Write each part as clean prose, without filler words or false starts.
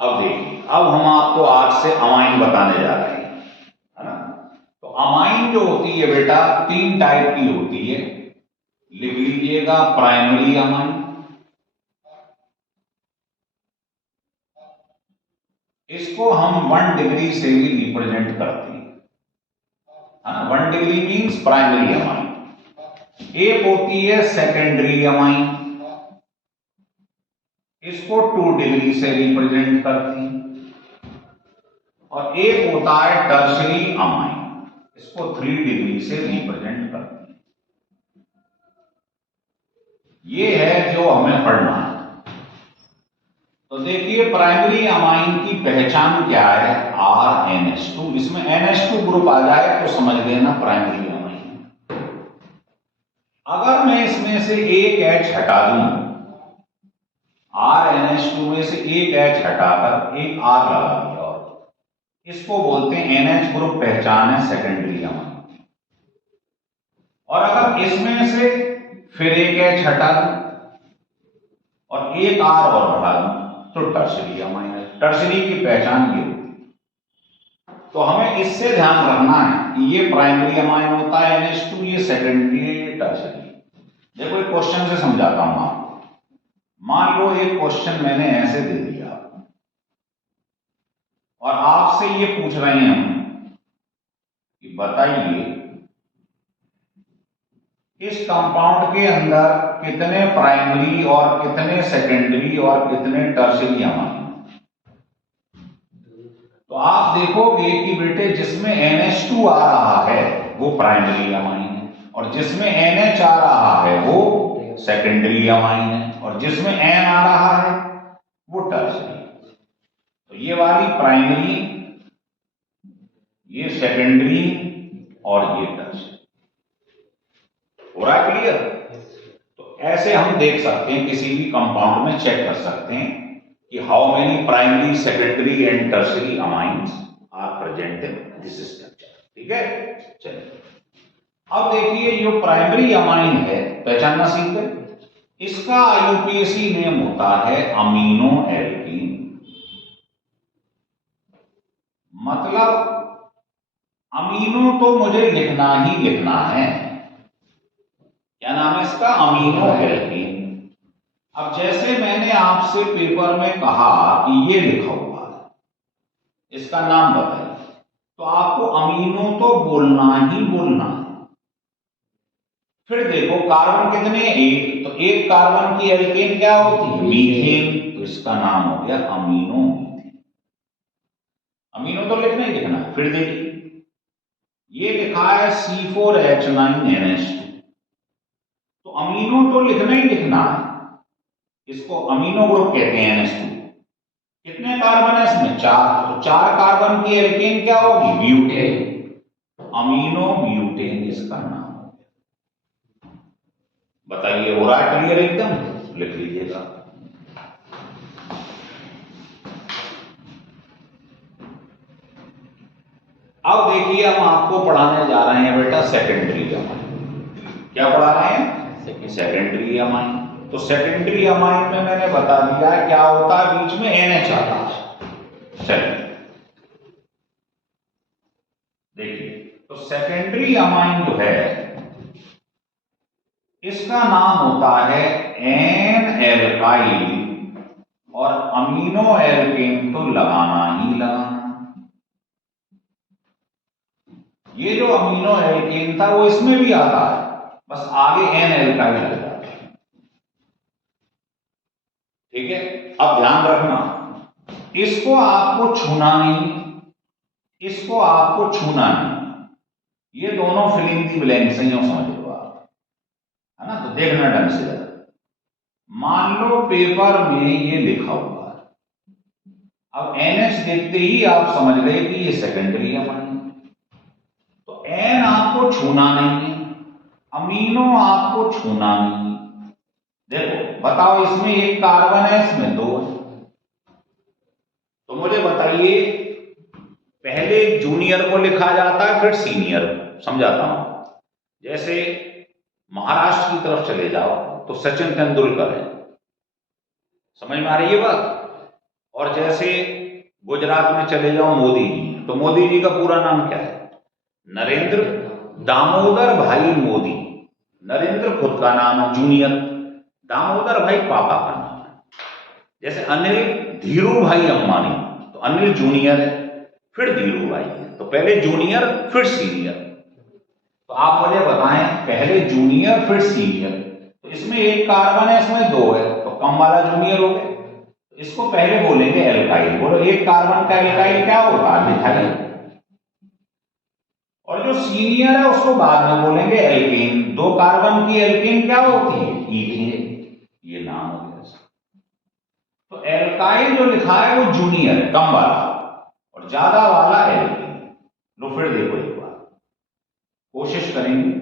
अब देखिए, अब हम आपको आज से अमाइन बताने जा रहे हैं, है ना। तो अमाइन जो होती है बेटा 3 टाइप की होती है। लिख लीजिएगा, प्राइमरी अमाइन, इसको हम 1 डिग्री से भी रिप्रेजेंट करते हैं, है ना। 1 डिग्री मीन्स प्राइमरी अमाइन। एक होती है सेकेंडरी अमाइन, इसको 2 डिग्री से रिप्रेजेंट करती है। और एक होता है टर्शरी अमाइन, इसको 3 डिग्री से रिप्रेजेंट करती है। ये है जो हमें पढ़ना है। तो देखिए, प्राइमरी अमाइन की पहचान क्या है, RNH2। इसमें NH2 ग्रुप आ जाए तो समझ लेना प्राइमरी अमाइन। अगर मैं इसमें से एक H हटा दूं, RNH2 में से एक H हटाकर एक R लगा दिया, और इसको बोलते हैं NH ग्रुप, पहचान है सेकेंडरी अमाइन। और अगर इसमें से फिर एक H हटा दूं और एक R और बढ़ा दूं तो टर्शरी अमाइन है। टर्शरी की पहचान ये होती है। तो हमें इससे ध्यान रखना है कि ये प्राइमरी अमाइन होता है NH2, ये सेकेंडरी है, ये टर्शरी। देखो एक क्वेश्चन से समझाता हूं आपको। मान लो एक क्वेश्चन मैंने ऐसे दे दिया और आपसे ये पूछ रहे हैं हम कि बताइए इस कंपाउंड के अंदर कितने प्राइमरी और कितने सेकेंडरी और कितने टर्शरी अमाइन। तो आप देखोगे कि बेटे जिसमें NH2 आ रहा है वो प्राइमरी अमाइन है, और जिसमें NH आ रहा है वो सेकेंडरी अमाइन है, और जिसमें N आ रहा है वो टर्शरी। तो ये वाली प्राइमरी, ये सेकेंडरी और ये टर्शरी। हो रहा है क्लियर? तो ऐसे हम देख सकते हैं, किसी भी कंपाउंड में चेक कर सकते हैं कि how many primary, secondary and tertiary amines are present in this structure. ठीक है, चलिए अब देखिए, जो प्राइमरी अमाइन है पहचानना सीखते। इसका IUPAC नेम होता है अमीनो एल्कीन। मतलब अमीनो तो मुझे लिखना ही लिखना है। क्या नाम है इसका? Amino alkene. अब जैसे मैंने आपसे पेपर में कहा कि ये लिखा हुआ है, इसका नाम बताइए, तो आपको अमीनो तो बोलना ही बोलना है। फिर देखो कार्बन कितने, एक, तो एक कार्बन की एल्केन क्या होती है? मीथेन। तो इसका नाम हो गया अमीनो मीथेन। अमीनो तो लिखना ही लिखना है। फिर देखिए, ये लिखा है C4H9NH2, तो अमीनो तो लिखना ही लिखना है, इसको अमीनो ग्रुप कहते हैं NH2। कितने कार्बन है इसमें? 4, तो 4 कार्बन की एल्केन क्या होगी? ब्यूटेन। अमीनो ब्यूटेन इसका नाम हो गया। बताइए, हो रहा है क्लियर एकदम? लिख लीजिएगा। अब देखिए, हम आपको पढ़ाने जा रहे हैं बेटा सेकेंडरी अमाइन। क्या पढ़ा रहे हैं? Secondary amine. तो सेकेंडरी अमाइन में मैंने बता दिया क्या होता है, बीच में NH आता है। चलिए देखिए, तो सेकेंडरी अमाइन जो है इसका नाम होता है एन एल्काइल, और अमीनो एल्केन तो लगाना ही लगाना। ये जो अमीनो एल्केन था वो इसमें भी आता है, बस आगे एन एल्काइल लग जाता है। ठीक है, अब ध्यान रखना, इसको आपको छूना नहीं, इसको आपको छूना नहीं। ये दोनों फिल इन दी ब्लैंक्स हैं, समझ लो आप, है ना। तो देखना ढंग से जरा। मान लो पेपर में ये लिखा हुआ है, अब NH देखते ही आप समझ गए कि ये सेकेंडरी अमाइन। तो N आपको छूना नहीं है, अमीनो आपको छूना नहीं है। देखो बताओ, इसमें एक कार्बन है, इसमें 2 है। तो मुझे बताइए, पहले जूनियर को लिखा जाता है फिर सीनियर को। समझाता हूं, जैसे महाराष्ट्र की तरफ चले जाओ तो सचिन तेंदुलकर है, समझ में आ रही है बात। और जैसे गुजरात में चले जाओ मोदी जी, तो मोदी जी का पूरा नाम क्या है? नरेंद्र दामोदर भाई मोदी। नरेंद्र खुद का नाम है जूनियर, दामोदर भाई पापा का नाम है। जैसे अनिल धीरू भाई अंबानी, तो अनिल जूनियर है, फिर धीरू भाई है, तो पहले जूनियर फिर सीनियर। तो आप मुझे बताएं, पहले जूनियर फिर सीनियर, तो इसमें एक कार्बन है, इसमें दो है, तो कम वाला जूनियर हो गया। इसको पहले बोलेंगे एल्काइल। बोलो एक कार्बन का एल्काइल क्या होता है? मिथाइल। और जो सीनियर है उसको बाद में बोलेंगे एल्केन। दो कार्बन की एल्केन क्या होती है? ईथेन। ये नाम हो गया। तो एल्काइल जो लिखा है वो जूनियर है, कम वाला, और ज्यादा वाला एल्केन। लो फिर देखो एक बार, कोशिश करेंगे।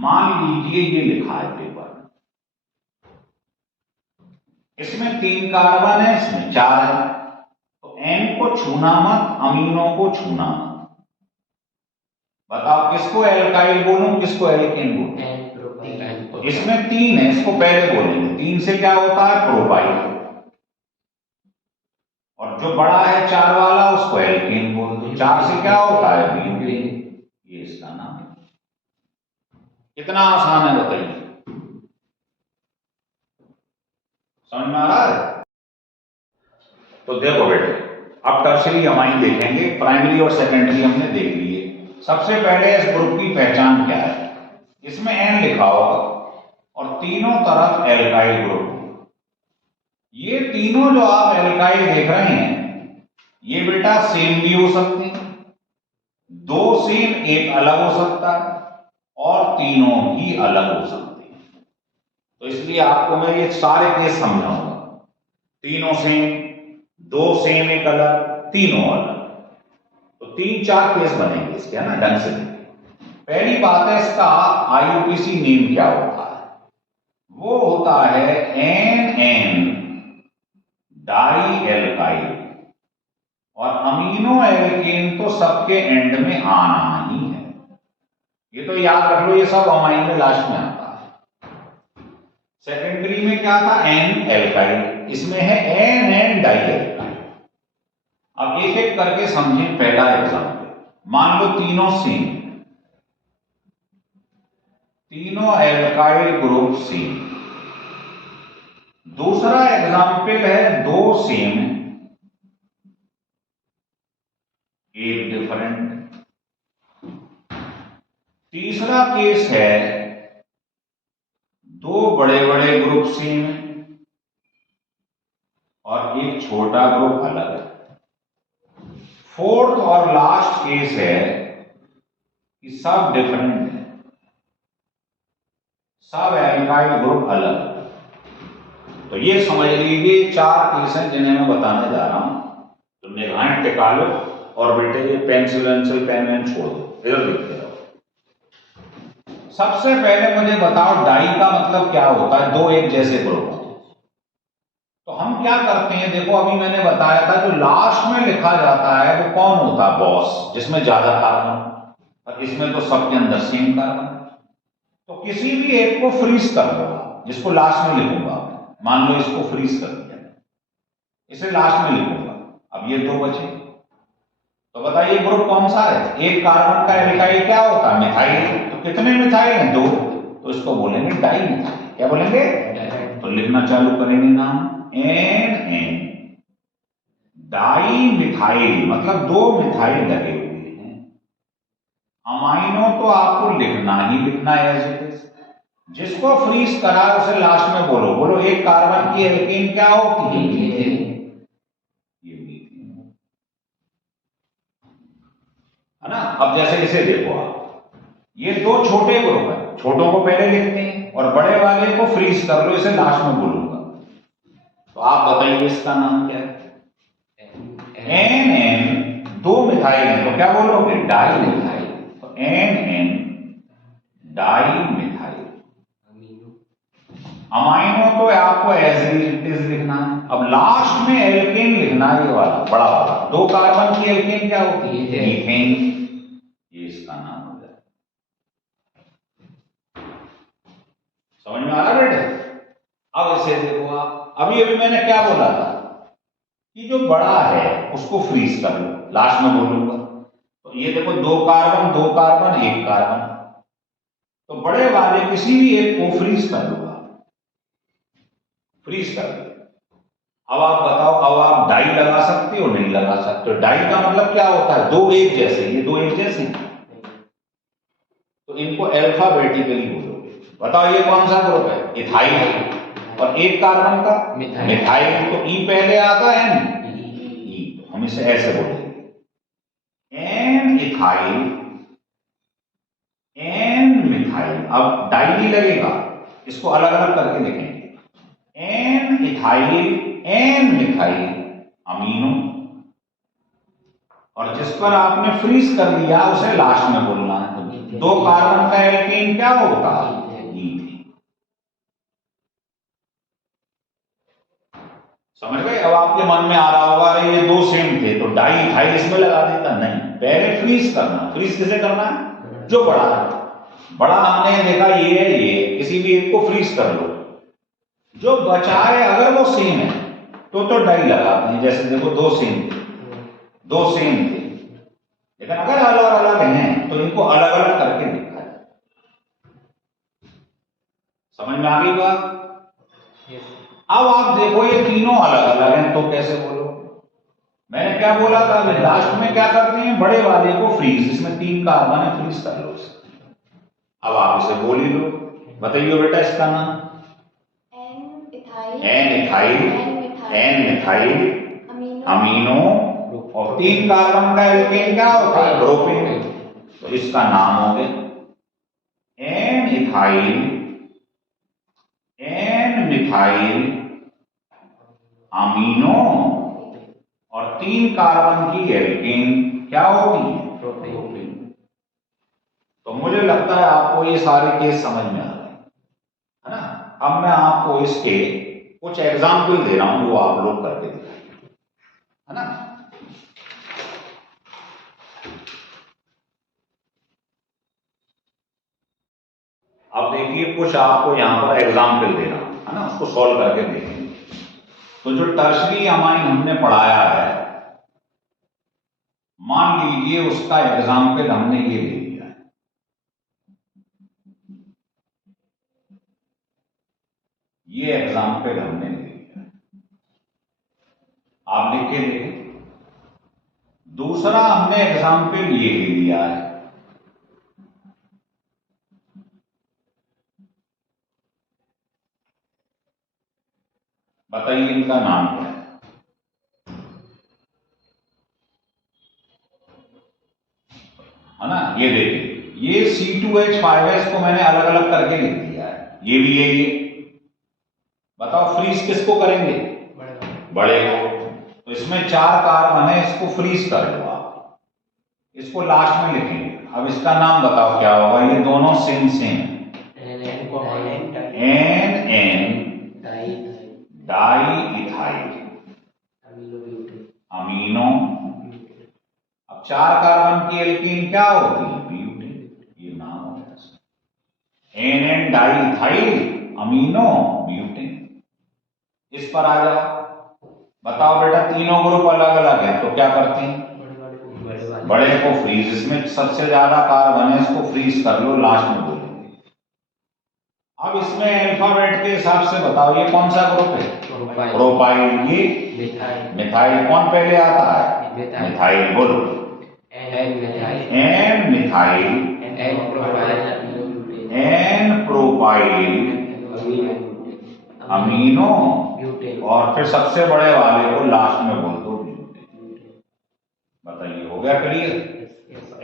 मान लीजिए ये लिखा है पेपर में, इसमें 3 कार्बन है, इसमें 4 है, तो एन को छूना मत, अमीनों को छूना मत। बताओ किसको एल्काइल बोलूं, किसको एल्केन बोलूं? इसमें 3 है, इसको पहले बोलेंगे। 3 से क्या होता है? प्रोपाइल। और जो बड़ा है 4 वाला, उसको एल्केन बोल दो। 4 से क्या होता है? ब्यूटेन। ये इसका नाम है। कितना आसान है बताइए, समझ में आ रहा है? तो देखो बेटे, अब टर्शरी अमाइन देखेंगे। प्राइमरी और सेकेंडरी हमने देख लिए। सबसे पहले इस ग्रुप की पहचान क्या है? इसमें एन लिखा होगा और तीनों तरफ एल्काइल ग्रुप। ये तीनों जो आप एल्काइल देख रहे हैं, ये बेटा सेम भी हो सकते हैं, 2 सेम एक अलग हो सकता है, और तीनों भी अलग हो सकते हैं। तो इसलिए आपको मैं ये सारे केस समझाऊंगा। तीनों सेम, 2 सेम एक अलग, तीनों अलग। तो 3-4 केस बनेंगे इसके, है ना, ढंग से। पहली बात है, इसका आईयूपीसी नेम क्या होता है? वो होता है एन एन डाई एल्काइल। और अमीनो एल्केन तो सबके एंड में आना ही है, ये तो याद रख लो। ये सब अमाइन में लास्ट में आता है। सेकेंडरी में क्या था? N alkyl. इसमें है एन एन डाई एल्काइल। अब एक एक करके समझें। पहला एग्जांपल, मान लो तीनों सेम, तीनों एल्काइल ग्रुप सेम। दूसरा एग्जांपल है 2 सेम, एक डिफरेंट। तीसरा केस है 2 बड़े बड़े ग्रुप सेम और एक छोटा ग्रुप अलग है। फोर्थ और लास्ट केस है कि सब डिफरेंट है, सब एल्काइल ग्रुप अलग है। तो ये समझ लीजिए 4 केस हैं जिन्हें मैं बताने जा रहा हूं। तो निगाहें टिका लो और बेटे ये पेंसिल वेंसिल पेन वेन छोड़ दो, इधर देखते रहो। सबसे पहले मुझे बताओ डाई का मतलब क्या होता है? 2 एक जैसे ग्रुप होते हैं। तो हम क्या करते हैं, देखो अभी मैंने बताया था जो लास्ट में लिखा जाता है वो कौन होता है? बॉस, जिसमें ज्यादा कार्बन, और इसमें तो सबके अंदर सेम कार्बन। तो किसी भी एक को फ्रीज कर दो, जिसको लास्ट में लिखूंगा। मान लो इसको फ्रीज कर दिया, इसे लास्ट में लिखूंगा। अब ये 2 बचे, तो बताइए ग्रुप कौन सा है? एक कार्बन का एल्काइल क्या होता है? मिथाइल। तो कितने मिथाइल हैं? 2। तो इसको बोलेंगे डाई मिथाइल। क्या बोलेंगे? तो लिखना चालू करेंगे नाम, एन एन डाई मिथाइल, मतलब 2 मिथाइल लगे हुए हैं। अमाइनो तो आपको लिखना ही लिखना है एज इट इज। जिसको फ्रीज करा उसे लास्ट में बोलो। बोलो एक कार्बन की एल्केन क्या होती है? ये मीथेन है ना। अब जैसे इसे देखो आप, ये 2 छोटे ग्रुप है, छोटों को पहले लिखते हैं और बड़े वाले को फ्रीज कर लो, इसे लास्ट में बोलूंगा। तो आप बताइए इसका नाम क्या है? एन एन 2 मिथाइल है, तो क्या बोलोगे? Dimethyl. तो N N dimethyl. Amino तो आपको एज इट इज लिखना है। अब लास्ट में एल्केन लिखना है, ये वाला बड़ा वाला। 2 कार्बन की एल्केन क्या होती है? मीथेन। ये इसका नाम हो जाए। समझ में आ रहा बेटे? अब इसे देखो आप, अभी अभी मैंने क्या बोला था? कि जो बड़ा है उसको फ्रीज कर लो, लास्ट में बोलूंगा। तो ये देखो 2 कार्बन 2 कार्बन 1 कार्बन, तो बड़े वाले किसी भी एक को फ्रीज कर लो, फ्रीज कर लो। अब आप बताओ, अब आप डाई लगा सकते हो नहीं लगा सकते हो? डाई का मतलब क्या होता है? 2 एक जैसे, ये 2 एक जैसे, तो इनको अल्फाबेटिकली बोलोगे। बताओ ये कौन सा ग्रुप है? इथाइल। और 1 कार्बन का मिथाइल, तो ई पहले आता है ना, ई, तो हम इसे ऐसे बोलेंगे एन इथाइल एन मिथाइल। अब डाई नहीं लगेगा, इसको अलग अलग करके लिखेंगे N ethyl N methyl amino, और जिस पर आपने फ्रीज कर दिया उसे लास्ट में बोलना है। 2 कार्बन का एल्केन क्या होगा? ईथेन। समझ गए? अब आपके मन में आ रहा होगा अरे ये 2 सेम थे तो डाई इथाइल इसमें लगा देता। नहीं, पहले फ्रीज करना। फ्रीज किसे करना है? जो बड़ा है। बड़ा हमने देखा ये है, ये किसी भी एक को फ्रीज कर लो, जो बचा है अगर वो सेम है तो डाई लगाते हैं। जैसे देखो 2 सेम थे, 2 सेम थे, लेकिन अगर अलग अलग हैं तो इनको अलग अलग करके लिखा है। समझ में आ गई बात? अब आप देखो ये तीनों अलग अलग हैं तो कैसे बोलो? मैंने क्या बोला था? लास्ट में क्या करते हैं? बड़े वाले को फ्रीज, इसमें 3 कार्बन है, फ्रीज कर लो इसे। अब आप इसे बोल ही लो। बताइए बेटा इसका नाम। N ethyl N methyl amino, और 3 कार्बन का एल्केन क्या होता है? प्रोपेन। तो इसका नाम हो गया N ethyl N methyl amino, और 3 कार्बन की एल्केन क्या होगी? प्रोपेन। तो मुझे लगता है आपको ये सारे केस समझ में आ रहे हैं, है ना? अब मैं आपको इसके कुछ एग्जाम्पल दे रहा हूं जो आप लोग करके दिखाएंगे, है ना? अब देखिए कुछ आपको यहां पर एग्जाम्पल दे रहा हूं, है ना? उसको सॉल्व करके देखेंगे। तो जो टर्शरी अमाइन हमने पढ़ाया है, मान लीजिए उसका एग्जाम्पल हमने ये ले लिया है। ये एग्जाम्पल हमने ले लिया है, आप लिख के देखिए। दूसरा हमने एग्जाम्पल ये ले लिया है। बताइए इनका नाम क्या है? है ना? ये देखिए, ये C2H5S को मैंने अलग अलग करके लिख दिया है। ये भी है ये। बताओ फ्रीज किसको करेंगे? बड़े को। तो इसमें 4 कार्बन है, इसको फ्रीज कर लो आप, इसको लास्ट में लिखेंगे। अब इसका नाम बताओ क्या होगा? ये दोनों same same, N N di ethyl amino. अब 4 कार्बन की एल्कीन क्या होती है? ब्यूटेन। ये नाम होता है N N di ethyl amino butane. इस पर आ जाओ। बताओ बेटा तीनों ग्रुप अलग अलग है तो क्या करते हैं? बड़े को फ्रीज, इसमें सबसे ज्यादा कार्बन है इसको फ्रीज कर लो, लास्ट में बोलेंगे। अब इसमें अल्फाबेट के हिसाब से बताओ ये कौन सा ग्रुप है? प्रोपाइल। ये मिथाइल कौन पहले आता है? मिथाइल। बोलो N methyl N propyl amino, और फिर सबसे बड़े वाले को लास्ट में बोल दो ब्यूटेन। बताइए हो गया क्लियर?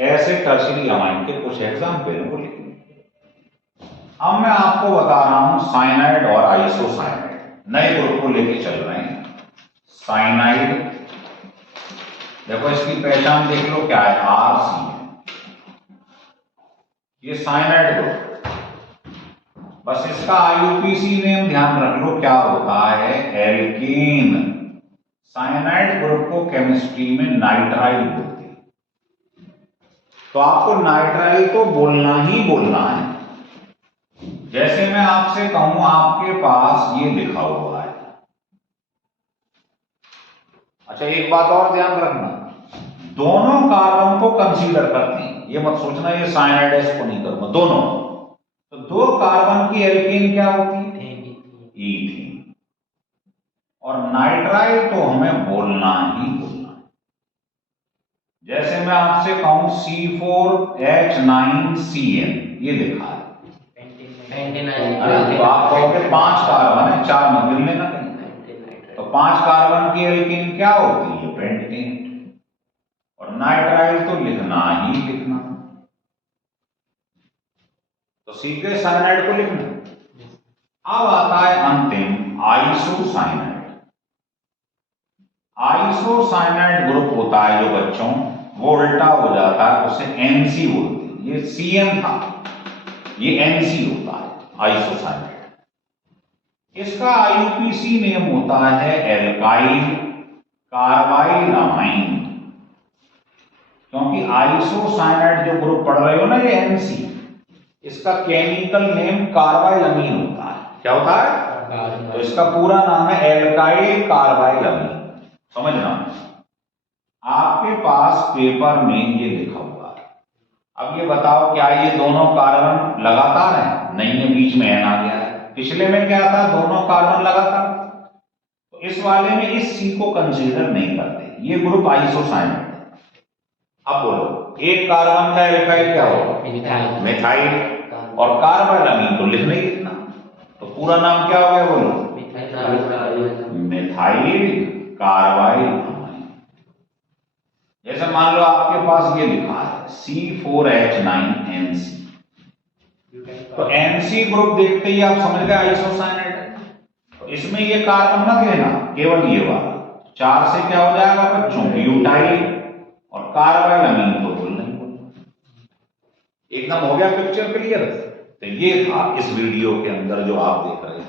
ऐसे टर्शरी अमाइन के कुछ एग्जाम्पल को लिखिए। अब मैं आपको बता रहा हूं साइनाइड और आइसोसाइनाइड, नए ग्रुप को लेके चल रहे हैं। साइनाइड, देखो इसकी पहचान देख लो क्या है? RC। ये साइनाइड ग्रुप, बस इसका IUPAC नेम ध्यान रख लो क्या होता है? एल्कीन। साइनाइड ग्रुप को केमिस्ट्री में नाइट्राइल बोलते हैं। तो आपको नाइट्राइल तो बोलना ही बोलना है। जैसे मैं आपसे कहूं आपके पास ये लिखा हुआ है, अच्छा, एक बात और ध्यान रखना, दोनों कार्बन को कंसीडर करते हैं, ये मत सोचना ये साइनाइड है इसको नहीं करूंगा, दोनों। तो दो कार्बन की एल्केन क्या होती है? ईथीन। और नाइट्राइल तो हमें बोलना ही बोलना है। जैसे मैं आपसे कहूं C4H9Cn, ये लिखा है, तो आप कहोगे 5 कार्बन है, 4 मत गिन लेना कहीं। तो 5 कार्बन की एल्केन क्या होती है? पेंटेन। और नाइट्राइल तो लिखना ही लिखना, तो सीधे साइनाइड को लिखना। अब आता है अंतिम आइसोसाइनाइड। आइसोसाइनाइड ग्रुप होता है जो बच्चों, वो उल्टा हो जाता है, उसे एनसी बोलते हैं। ये CN था, ये NC होता है आइसोसाइनाइड। इसका IUPAC नेम होता है एल्काइल कार्बाइलामाइन, क्योंकि आइसोसाइनाइड जो ग्रुप पढ़ रहे हो ना ये NC, इसका केमिकल नेम कार्बाइलामीन होता है। क्या होता है? तो इसका पूरा नाम है एल्काइल कार्बाइलामीन। समझना, आपके पास पेपर में ये लिखा हुआ है। अब ये बताओ, क्या ये दोनों कार्बन लगातार हैं? नहीं है, बीच में N आ गया है। पिछले में क्या था? दोनों कार्बन लगातार। तो इस वाले में इस C को कंसीडर नहीं करते, ये ग्रुप आइसोसाइनाइड है। अब बोलो, एक कार्बन का एल्काइल क्या होगा? मिथाइल। और कार्बाइलामीन तो लिखना ही लिखना, तो पूरा नाम क्या हो गया? बोलो, मिथाइल कार्बाइलामाइन। जैसे मान लो आपके पास ये लिखा है C4H9NC, तो NC ग्रुप देखते ही आप समझ गए आइसोसाइनाइड है। तो इसमें ये कार्बन मत लेना, केवल ये वाला 4 से क्या हो जाएगा बच्चों? ब्यूटाइल। और कार्बाइलामीन तो बोलना ही बोलना। एकदम हो गया पिक्चर क्लियर? तो ये था इस वीडियो के अंदर जो आप देख रहे हैं।